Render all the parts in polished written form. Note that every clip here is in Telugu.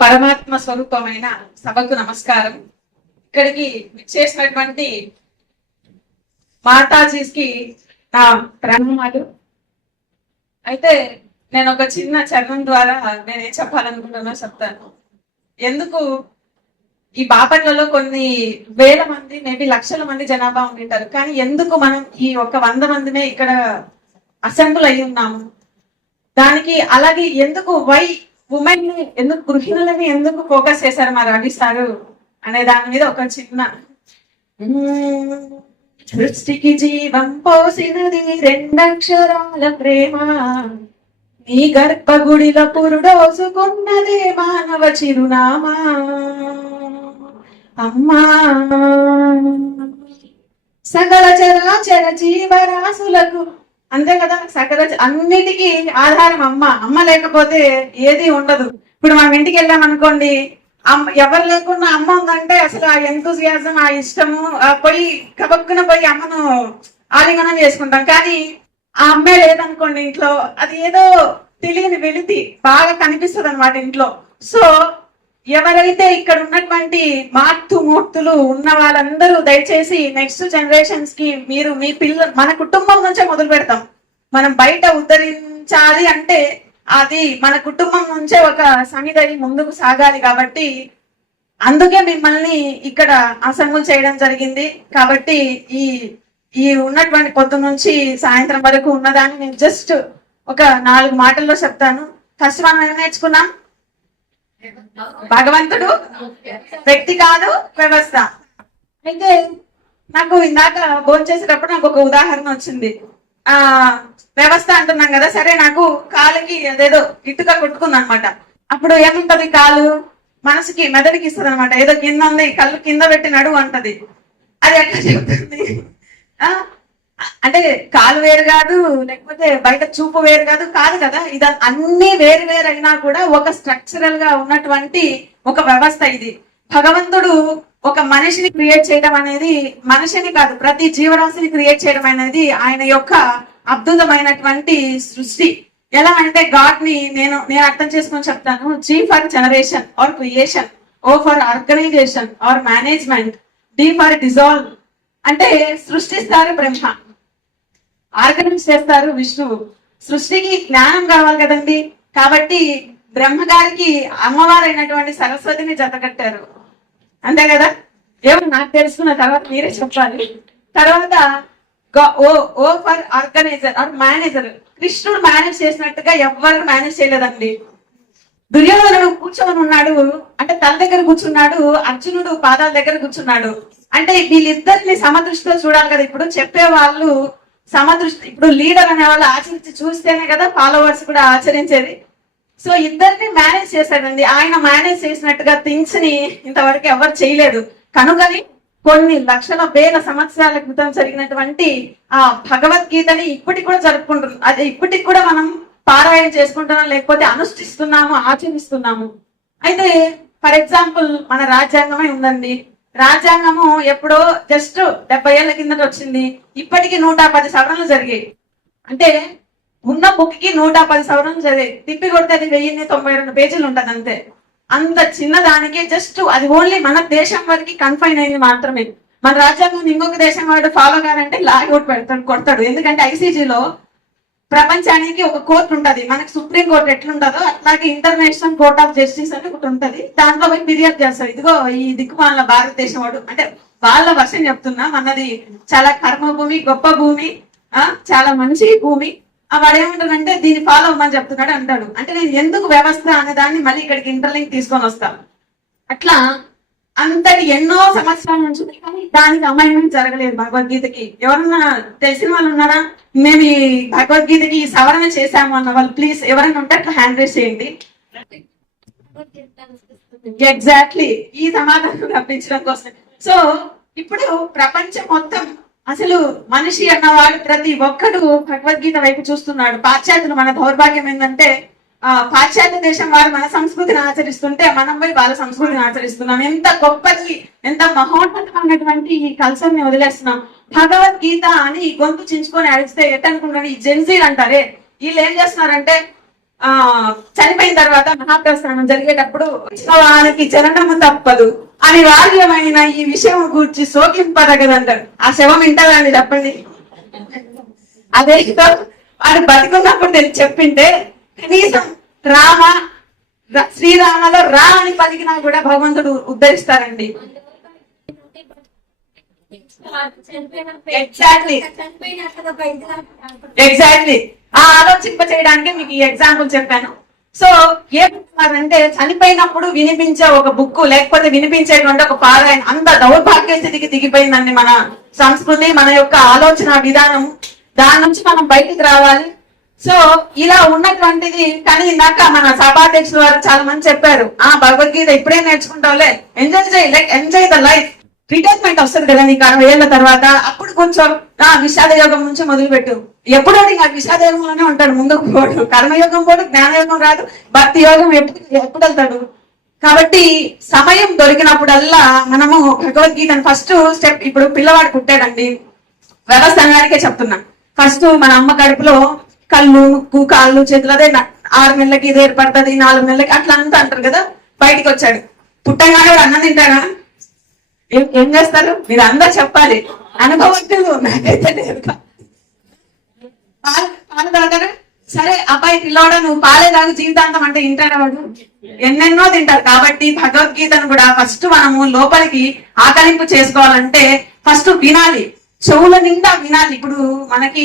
పరమాత్మ స్వరూపమైన సభకు నమస్కారం. ఇక్కడికి విచ్చేసినటువంటి మాతాజీకి నా ప్రణామాలు. అయితే నేను ఒక చిన్న చరణం ద్వారా నేనేం చెప్పాలనుకుంటున్నా చెప్తాను. ఎందుకు ఈ బాపట్లలో కొన్ని వేల మంది మేబీ లక్షల మంది జనాభా ఉంటారు, కానీ ఎందుకు మనం ఈ ఒక 100 మందినే ఇక్కడ అసెంబ్ల్ అయి ఉన్నాము? దానికి అలాగే ఎందుకు ఉమెన్ ని ఎందుకు గృహిణులని ఎందుకు ఫోకస్ చేశారు మా రవి సారు అనే దాని మీద ఒక చిన్న సృష్టికి జీవం పోసినది 2 అక్షరాల ప్రేమ, నీ గర్భగుడిలో పురుడోసుకున్నదే మానవ చిరునామా అమ్మా. సకల చరాచర జీవరాశులకు అంతే కదా, సకల అన్నిటికీ ఆధారం అమ్మ. అమ్మ లేకపోతే ఏది ఉండదు. ఇప్పుడు మనం ఇంటికి వెళ్ళాం అనుకోండి, ఎవరు లేకుండా అమ్మ ఉందంటే అసలు ఆ ఎంతూజియాజం, ఆ ఇష్టము, పోయి కబక్కున పోయి అమ్మను ఆలింగనం చేసుకుంటాం. కానీ ఆ అమ్మే లేదనుకోండి ఇంట్లో, అది ఏదో తెలియని వెలితి బాగా కనిపిస్తుంది అన్నమాట ఇంట్లో. సో ఎవరైతే ఇక్కడ ఉన్నటువంటి మూర్తులు ఉన్న వాళ్ళందరూ దయచేసి నెక్స్ట్ జనరేషన్స్ కి మీరు మీ మన కుటుంబం నుంచే మొదలు పెడతాం. మనం బయట ఉద్ధరించాలి అంటే అది మన కుటుంబం నుంచే ఒక సమిధి ముందుకు సాగాలి. కాబట్టి అందుకే మిమ్మల్ని ఇక్కడ అసెంబ్ల్ చేయడం జరిగింది. కాబట్టి ఈ ఉన్నటువంటి పొద్దు నుంచి సాయంత్రం వరకు ఉన్నదాన్ని నేను జస్ట్ ఒక 4 మాటల్లో చెప్తాను. ఫస్ట్ మనం ఏం నేర్చుకున్నాం? భగవంతుడు వ్యక్తి కాదు, వ్యవస్థ. అయితే నాకు ఇందాక భోజనం చేసేటప్పుడు నాకు ఒక ఉదాహరణ వచ్చింది. వ్యవస్థ అంటున్నాం కదా, సరే నాకు కాలుకి అదేదో ఇటుక కొట్టుకుంది అనమాట. అప్పుడు ఏముంటది? కాలు మనసుకి మెదడుకి ఇస్తుంది అనమాట. ఏదో కింద ఉంది, కళ్ళు కింద పెట్టి నడువు అంటది. అది ఎట్లా చెప్తుంది? అంటే కాలు వేరు కాదు, లేకపోతే బయట చూపు వేరు కాదు కదా. ఇది అన్ని వేరు వేరు అయినా కూడా ఒక స్ట్రక్చరల్ గా ఉన్నటువంటి ఒక వ్యవస్థ ఇది. భగవంతుడు ఒక మనిషిని క్రియేట్ చేయడం అనేది, మనిషిని కాదు ప్రతి జీవరాశిని క్రియేట్ చేయడం అనేది ఆయన యొక్క అద్భుతమైనటువంటి సృష్టి. ఎలా అంటే గాడ్ ని నేను అర్థం చేసుకొని చెప్తాను. G for generation or creation, O for organization or management, D for dissolve. అంటే సృష్టిస్తారు బ్రహ్మ, ఆర్గనైజ్ చేస్తారు విష్ణువు. సృష్టికి జ్ఞానం కావాలి కదండి. కాబట్టి బ్రహ్మగారికి అమ్మవారైనటువంటి సరస్వతిని జతకట్టారు, అంతే కదా. ఏమో నాకు తెలుసుకున్న తర్వాత మీరే చెప్పాలి. తర్వాత ఓ ఫర్ ఆర్గనైజర్ ఆర్ మేనేజర్. కృష్ణుడు మేనేజ్ చేసినట్టుగా ఎవరు మేనేజ్ చేయలేదండి. దుర్యోధనుడు కూర్చొని ఉన్నాడు అంటే తల దగ్గర కూర్చున్నాడు, అర్జునుడు పాదాల దగ్గర కూర్చున్నాడు. అంటే వీళ్ళిద్దరిని సమదృష్టితో చూడాలి కదా. ఇప్పుడు చెప్పే వాళ్ళు సమదృష్టి, ఇప్పుడు లీడర్ అనే వాళ్ళు ఆచరించి చూస్తేనే కదా ఫాలోవర్స్ కూడా ఆచరించేది. సో ఇద్దరిని మేనేజ్ చేశాడండి. ఆయన మేనేజ్ చేసినట్టుగా థింగ్స్ ని ఇంతవరకు ఎవరు చేయలేదు. కనుకని కొన్ని లక్షల వేల సంవత్సరాల క్రితం జరిగినటువంటి ఆ భగవద్గీతని ఇప్పటికి కూడా జరుపుకుంటున్నాం. అది ఇప్పటికి కూడా మనం పారాయణ చేసుకుంటున్నాం, లేకపోతే అనుష్ఠిస్తున్నాము, ఆచరిస్తున్నాము. అయితే ఫర్ ఎగ్జాంపుల్ మన రాజ్యాంగమే ఉందండి. రాజ్యాంగము ఎప్పుడో జస్ట్ 70 ఏళ్ల కిందట వచ్చింది. ఇప్పటికి 110 సవరణలు జరిగాయి. అంటే ఉన్న బుక్ కి 110 సవరణలు జరిగాయి. తిప్పి కొడితే అది 1092 పేజీలు ఉంటది అంతే. అంత చిన్నదానికి జస్ట్ అది ఓన్లీ మన దేశం వరకు కన్ఫైన్ అయింది మాత్రమే. మన రాజ్యాంగం ఇంకొక దేశం వాడు ఫాలో కాదంటే లాగౌట్ కొడతాడు. ఎందుకంటే ఐసీజీలో ప్రపంచానికి ఒక కోర్టు ఉంటది. మనకి సుప్రీం కోర్టు ఎట్లుంటదో అట్లాగే ఇంటర్నేషనల్ కోర్ట్ ఆఫ్ జస్టిస్ అని ఒకటి ఉంటది. దాంట్లో పోయి ఫిర్యాదు చేస్తారు. ఇదిగో ఈ దిక్కుమాల భారతదేశం వాడు, అంటే వాళ్ళ వర్షం చెప్తున్నా, మనది చాలా కర్మభూమి, గొప్ప భూమి, చాలా మంచి భూమి. వాడు ఏమంటాడంటే దీన్ని ఫాలో అవ్వమని చెప్తున్నాడు అంటాడు. అంటే నేను ఎందుకు వ్యవస్థ అనే దాన్ని మళ్ళీ ఇక్కడికి ఇంటర్లింక్ తీసుకొని వస్తాను. అట్లా అంతటి ఎన్నో సంవత్సరాల నుంచి కానీ దానికి అమైన్మెంట్ జరగలేదు భగవద్గీతకి. ఎవరన్నా తెలిసిన వాళ్ళు ఉన్నారా? మేము ఈ భగవద్గీతకి సవరణ చేశాము అన్న వాళ్ళు ప్లీజ్ ఎవరైనా ఉంటే అట్లా హ్యాండ్ రైజ్ చేయండి. ఎగ్జాక్ట్లీ ఈ సమాధానం రప్పించడం కోసం. సో ఇప్పుడు ప్రపంచం మొత్తం అసలు మనిషి అన్నవాడు ప్రతి ఒక్కడు భగవద్గీత వైపు చూస్తున్నాడు. పాశ్చాత్యులు, మన దౌర్భాగ్యం ఏంటంటే పాశ్చాత్య దేశం వారు మన సంస్కృతిని ఆచరిస్తుంటే మనం పోయి వాళ్ళ సంస్కృతిని ఆచరిస్తున్నాం. ఎంత గొప్పది, ఎంత మహోన్నతమైనటువంటి ఈ కల్చర్ ని వదిలేస్తున్నాం. భగవద్గీత అని గొంతు చించుకొని అడిగితే ఎట్టనుకుంటాను ఈ జెన్జీలు అంటారే, వీళ్ళు ఏం చేస్తున్నారంటే చనిపోయిన తర్వాత మహాప్రస్థానం జరిగేటప్పుడు వానికి జననము తప్పదు అనివార్యమైన ఈ విషయం గూర్చి శోకింపదగదంటారు. ఆ శవం వింటారండి చెప్పండి. అదే వాడు బతికున్నప్పుడు నేను చెప్పింటే కనీసం శ్రీరామలో రా అని పలికినా కూడా భగవంతుడు ఉద్ధరిస్తారండి. ఎగ్జాక్ట్లీ ఆ ఆలోచింప చేయడానికి మీకు ఈ ఎగ్జాంపుల్ చెప్పాను. సో ఏమంటున్నారంటే చనిపోయినప్పుడు వినిపించే ఒక బుక్ లేకపోతే వినిపించేటువంటి ఒక పారాయణ అంత దౌర్భాగ్య స్థితికి దిగిపోయిందండి మన సంస్కృతి, మన యొక్క ఆలోచన విధానం. దాని నుంచి మనం బయటికి రావాలి. సో ఇలా ఉన్నటువంటిది కానీ ఇందాక మన సభాధ్యక్షుల వారు చాలా మంది చెప్పారు, భగవద్గీత ఇప్పుడే నేర్చుకుంటావులే, ఎంజాయ్ చేయి, like enjoy the life. Retirement వస్తుంది కదా నీకు 60 ఏళ్ల తర్వాత, అప్పుడు కొంచెం విషాద యోగం నుంచి మొదలుపెట్టు. ఎప్పుడో నీకు ఆ విషాద యోగంలోనే ఉంటాడు, ముందుకు పోడు. కర్మయోగం పోడు, జ్ఞానయోగం రాదు, భక్తి యోగం ఎప్పుడు వెళ్తాడు. కాబట్టి సమయం దొరికినప్పుడల్లా మనము భగవద్గీతను ఫస్ట్ స్టెప్, ఇప్పుడు పిల్లవాడు పుట్టాడండి, వ్యవస్థానానికే చెప్తున్నా, ఫస్ట్ మన అమ్మ కడుపులో కళ్ళు, ముక్కు, కాళ్ళు, చేతులు అదే 6 నెలలకి ఇది ఏర్పడుతుంది, 4 నెలలకి అట్లా అంతా అంటారు కదా. బయటికి వచ్చాడు, పుట్టంగానే వాడు అన్నం తింటాడా? ఏం చేస్తారు? మీరు అందరు చెప్పాలి, అనుభవజ్ఞులు. నాకైతే లేదు. పాలు తాగారు, సరే అబ్బాయి పిల్లవాడు నువ్వు పాలే తాగు జీవితాంతం అంటే తింటారా? వాడు ఎన్నెన్నో తింటారు. కాబట్టి భగవద్గీతను కూడా ఫస్ట్ మనము లోపలికి ఆకలింపు చేసుకోవాలంటే ఫస్ట్ వినాలి, చెవుల నిండా వినాలి. ఇప్పుడు మనకి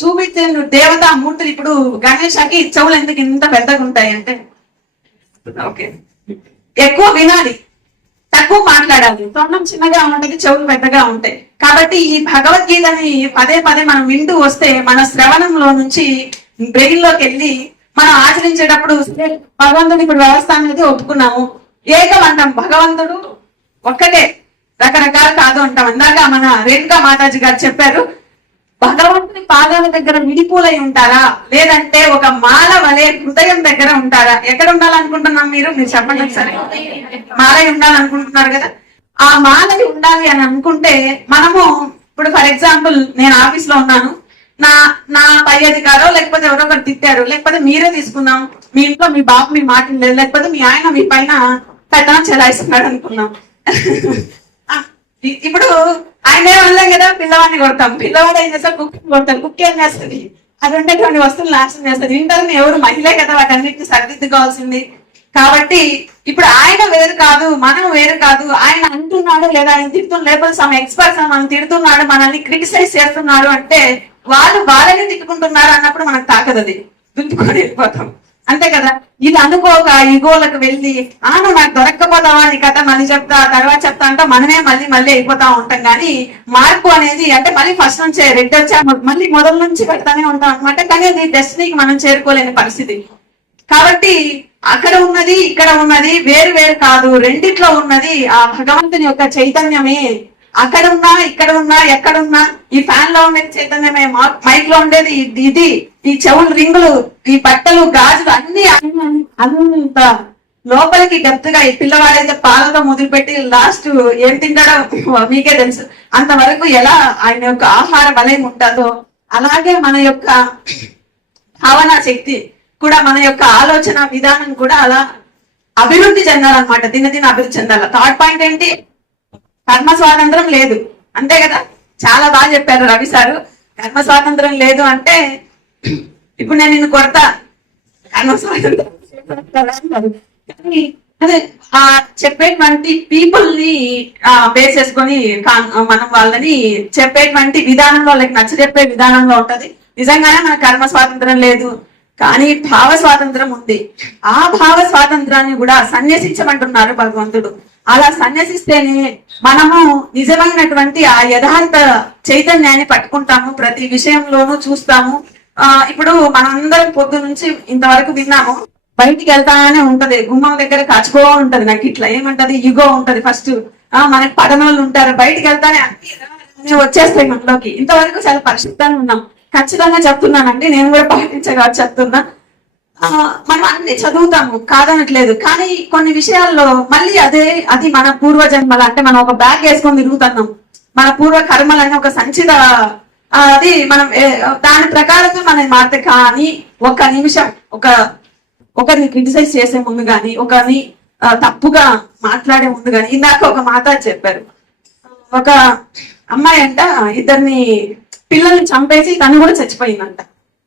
చూపించే దేవతా మూర్తులు, ఇప్పుడు గణేశకి చెవులు ఎందుకు ఇంత పెద్దగా ఉంటాయి అంటే, ఓకే, ఎక్కువ వినాలి, తక్కువ మాట్లాడాలి. తొండం చిన్నగా ఉంటుంది, చెవులు పెద్దగా ఉంటాయి. కాబట్టి ఈ భగవద్గీతని పదే పదే మనం వింటూ వస్తే మన శ్రవణంలో నుంచి బ్రెయిన్ లోకి వెళ్ళి మనం ఆచరించేటప్పుడు భగవంతుడు ఇప్పుడు వ్యవస్థ అనేది ఒప్పుకున్నాము, ఏకం అంటాం. భగవంతుడు ఒక్కటే, రకరకాల కాదు అంటాం. అందాక మన రేణుకా మాతాజీ గారు చెప్పారు, భగవంతుని పాదాల దగ్గర విడిపూలై ఉంటారా, లేదంటే ఒక మాల వలె హృదయం దగ్గర ఉంటారా? ఎక్కడ ఉండాలనుకుంటున్నాం మీరు చెప్పండి ఒకసారి. మాలై ఉండాలనుకుంటున్నారు కదా. ఆ మాలై ఉండాలి అని అనుకుంటే మనము ఇప్పుడు ఫర్ ఎగ్జాంపుల్ నేను ఆఫీస్ లో ఉన్నాను, నా పై అధికారో లేకపోతే ఎవరో ఒకరు తిట్టారు, లేకపోతే మీరే తీసుకుందాం, మీ ఇంట్లో మీ బాబు మీ మాట లేదు, లేకపోతే మీ ఆయన మీ పైన పెత్తనం చెలాయిస్తున్నాడు అనుకున్నాం. ఇప్పుడు ఆయన ఏమనలేం కదా, పిల్లవాడిని కొడతాం. పిల్లవాడు ఏం చేస్తారు? కుక్కి కొడతారు. కుక్కి ఏం చేస్తుంది? అది ఉండేటువంటి వస్తువులు నాశనం చేస్తారు. ఇంటర్ని ఎవరు మహిళే కదా, వాటన్నిటిని సరిదిద్దుకోవాల్సింది. కాబట్టి ఇప్పుడు ఆయన వేరు కాదు, మనం వేరు కాదు. ఆయన అంటున్నాడు లేదా ఆయన తిడుతున్నాడు, లేకపోతే సమ్ ఎక్స్పర్ట్స్ మనం తిడుతున్నాడు, మనల్ని క్రిటిసైజ్ చేస్తున్నాడు అంటే వాళ్ళని తిట్టుకుంటున్నారు అన్నప్పుడు మనకు తాకదు, అది దుంపుకొని వెళ్ళిపోతాం. అంతే కదా. ఇది అనుకోక ఈగోలకు వెళ్ళి నువ్వు నాకు దొరక్కపోతావా నీ కథ మళ్ళీ చెప్తా, తర్వాత చెప్తా అంటే మనమే మళ్ళీ అయిపోతా ఉంటాం. కానీ మార్పు అనేది అంటే మళ్ళీ ఫస్ట్ నుంచే రెడ్ వచ్చా మళ్ళీ మొదల నుంచి పెడతానే ఉంటాం అనమాట. కానీ అది డెస్టినీకి మనం చేరుకోలేని పరిస్థితి. కాబట్టి అక్కడ ఉన్నది ఇక్కడ ఉన్నది వేరు వేరు కాదు, రెండిట్లో ఉన్నది ఆ భగవంతుని యొక్క చైతన్యమే. అక్కడ ఉన్నా ఇక్కడ ఉన్నా ఎక్కడున్నా ఈ ఫ్యాన్ లో ఉండేది చైతన్యమే, మైక్ లో ఉండేది ఇది, ఈ చెవులు రింగులు, ఈ బట్టలు గాజులు అన్ని అంత లోపలికి గట్టిగా. ఈ పిల్లవాడైతే పాలతో మొదలుపెట్టి లాస్ట్ ఏం తింటాడో మీకే తెలుసు. అంతవరకు ఎలా ఆయన యొక్క ఆహార బలం ఉంటుందో అలాగే మన యొక్క భావనా శక్తి కూడా, మన యొక్క ఆలోచన విధానం కూడా అలా అభివృద్ధి చెందాలన్నమాట. దినదిన అభివృద్ధి చెందాలి. థర్డ్ పాయింట్ ఏంటి? కర్మ స్వాతంత్రం లేదు. అంతే కదా. చాలా బాగా చెప్పారు రవి సారు. కర్మ స్వాతంత్రం లేదు అంటే ఇప్పుడు నేను నిన్ను కొడతా, కర్మ స్వాతంత్రం అదే చెప్పేటువంటి పీపుల్ ని బేస్ చేసుకొని మనం వాళ్ళని చెప్పేటువంటి విధానంలో వాళ్ళకి నచ్చ చెప్పే విధానంలో ఉంటది. నిజంగానే మన కర్మ స్వాతంత్రం లేదు, కానీ భావ స్వాతంత్రం ఉంది. ఆ భావ స్వాతంత్రాన్ని కూడా సన్యసించమంటున్నారు భగవంతుడు. అలా సన్యసిస్తేనే మనము నిజమైనటువంటి ఆ యథార్థ చైతన్యాన్ని పట్టుకుంటాము, ప్రతి విషయంలోనూ చూస్తాము. ఇప్పుడు మనందరం పొద్దు నుంచి ఇంతవరకు విన్నాము, బయటికి వెళ్తానే ఉంటది, గుమ్మం దగ్గర కచుకో ఉంటది, నాకు ఇట్లా ఏమంటది ఇగో ఉంటది. ఫస్ట్ మనకి పడనోళ్ళు ఉంటారు, బయటికి వెళ్తానే అన్ని వచ్చేస్తాయి మనలోకి. ఇంతవరకు చాలా పరిశుద్ధంగా ఉన్నాం. ఖచ్చితంగా చెప్తున్నానండి, నేను కూడా పాటించగా చెప్తున్నా. మనం అన్ని చదువుతాము కాదనట్లేదు, కానీ కొన్ని విషయాల్లో మళ్ళీ అది మన పూర్వజన్మల అంటే మనం ఒక బ్యాగ్ వేసుకొని తిరుగుతున్నాం. మన పూర్వ కర్మలని ఒక సంచిత అది మనం దాని ప్రకారంగా మనం మారితే, కానీ ఒక నిమిషం ఒకరిని క్రిటిసైజ్ చేసే ముందు కానీ, ఒకరిని తప్పుగా మాట్లాడే ముందు కానీ, ఇందాక ఒక మాట చెప్పారు, ఒక అమ్మాయి అంట ఇద్దరిని పిల్లల్ని చంపేసి తను కూడా చచ్చిపోయిందంట.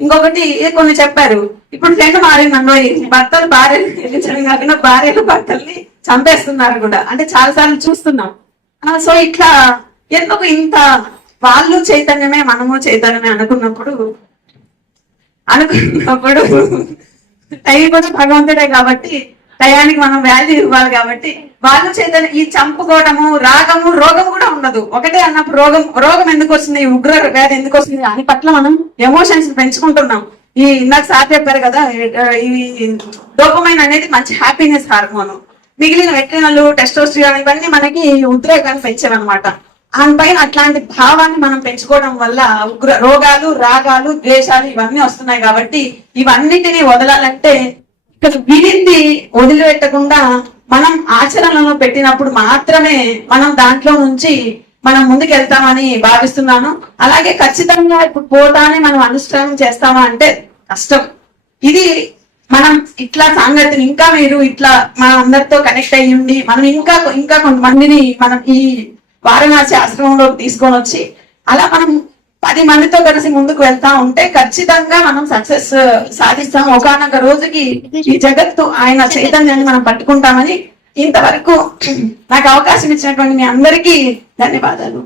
ఇంకొకటి కొన్ని చెప్పారు, ఇప్పుడు ఫ్రెండ్ మారిందన్నో భర్తలు భార్యలు ఎదిరించడం కాకుండా భార్యలు భర్తల్ని చంపేస్తున్నారు కూడా, అంటే చాలా సార్లు చూస్తున్నాం. సో ఇట్లా ఎందుకు ఇంత వాళ్ళు చైతన్యమే మనము చైతన్యమే అనుకున్నప్పుడు టైం కూడా భగవంతుడే కాబట్టి టయానికి మనం వాల్యూ ఇవ్వాలి. కాబట్టి వాళ్ళు చైతన్యం, ఈ చంపుకోవడము రాగము రోగం కూడా ఉండదు. ఒకటే అన్నప్పుడు రోగం ఎందుకు వస్తుంది, ఉగ్ర వ్యాధి ఎందుకు వస్తుంది, దాని పట్ల మనం ఎమోషన్స్ పెంచుకుంటున్నాం. ఇందాక సార్ చెప్పారు కదా, ఈ డోపమైన్ అనేది మంచి హ్యాపీనెస్ హార్మోన్. మిగిలిన వెట్రినలు టెస్టోస్టిరాన్ ఇవన్నీ మనకి ఉద్రేకాన్ని పెంచేవన్నమాట. దానిపైన అట్లాంటి భావాన్ని మనం పెంచుకోవడం వల్ల రోగాలు రాగాలు ద్వేషాలు ఇవన్నీ వస్తున్నాయి. కాబట్టి ఇవన్నిటిని వదలాలంటే ఇక్కడ వినింది వదిలిపెట్టకుండా మనం ఆచరణలో పెట్టినప్పుడు మాత్రమే మనం దాంట్లో నుంచి మనం ముందుకు వెళ్తామని భావిస్తున్నాను. అలాగే ఖచ్చితంగా ఇప్పుడు పోతానే మనం అనుష్ఠానం చేస్తామా అంటే కష్టం. ఇది మనం ఇట్లా సంగతిని ఇంకా మీరు ఇట్లా మన అందరితో కనెక్ట్ అయ్యి ఉండి మనం ఇంకా కొంతమందిని మనం ఈ వారణాసి ఆశ్రమంలోకి తీసుకొని వచ్చి అలా మనం 10 మందితో కలిసి ముందుకు వెళ్తా ఉంటే ఖచ్చితంగా మనం సక్సెస్ సాధిస్తాం. ఒకనొక రోజుకి ఈ జగత్తు ఆయన చైతన్యాన్ని మనం పట్టుకుంటామని ఇంతవరకు నాకు అవకాశం ఇచ్చినటువంటి మీ అందరికీ ధన్యవాదాలు.